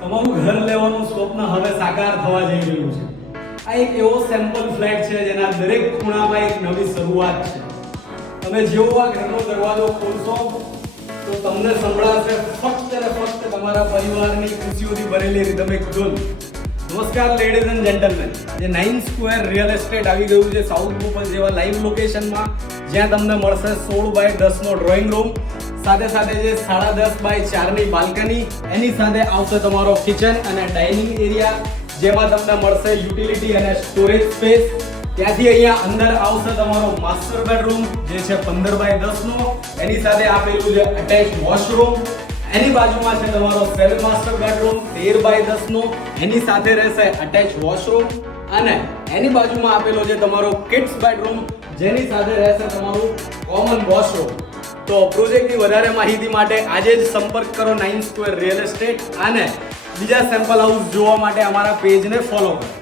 તમારું ઘર લેવાનું સ્વપ્ન હવે સાકાર થવા જઈ રહ્યું છે. આ એક એવો સેમ્પલ ફ્લેટ છે જેના દરેક ખૂણામાં એક નવી શરૂઆત છે. તમે જેવો આ ઘરનો દરવાજો ખોલશો તો તમને સંભળાશે ફક્ત અને ફક્ત તમારા પરિવારની ખુશીઓથી ભરેલી રિધમિક ધૂન. નમસ્કાર લેડીઝ એન્ડ જેન્ટલમેન, જે 9 સ્ક્વેર રિયલ એસ્ટેટ આવી ગયું છે સાઉથ ભોપાલ જેવા લાઈવ લોકેશનમાં, જ્યાં તમને મળશે 16x10 નો ડ્રોઈંગ રૂમ, સાથે સાથે જે 10.5x4 ની બાલ્કની, એની સાથે આવશે તમારો કિચન અને ડાઇનિંગ એરિયા, જેમાં તમને મળશે યુટિલિટી અને સ્ટોરેજ સ્પેસ. ત્યાંથી અહીંયા અંદર આવશે તમારો માસ્ટર બેડરૂમ, જે છે 15x10 નો, એની સાથે આપેલું છે અટેચ વોશરૂમ. એની બાજુમાં છે તમારો 7 માસ્ટર બેડરૂમ 13x10 નો, એની સાથે રહેશે અટેચ વોશરૂમ. અને એની બાજુમાં આપેલો છે તમારો કિડ્સ બેડરૂમ, જેની સાથે રહેશે તમારું કોમન વોશરૂમ. તો પ્રોજેક્ટની વધારે માહિતી માટે આજે જ સંપર્ક કરો 9 સ્ક્વેર રિયલ એસ્ટેટ, અને બીજા સેમ્પલ હાઉસ જોવા માટે અમારા પેજને ફોલો કરો.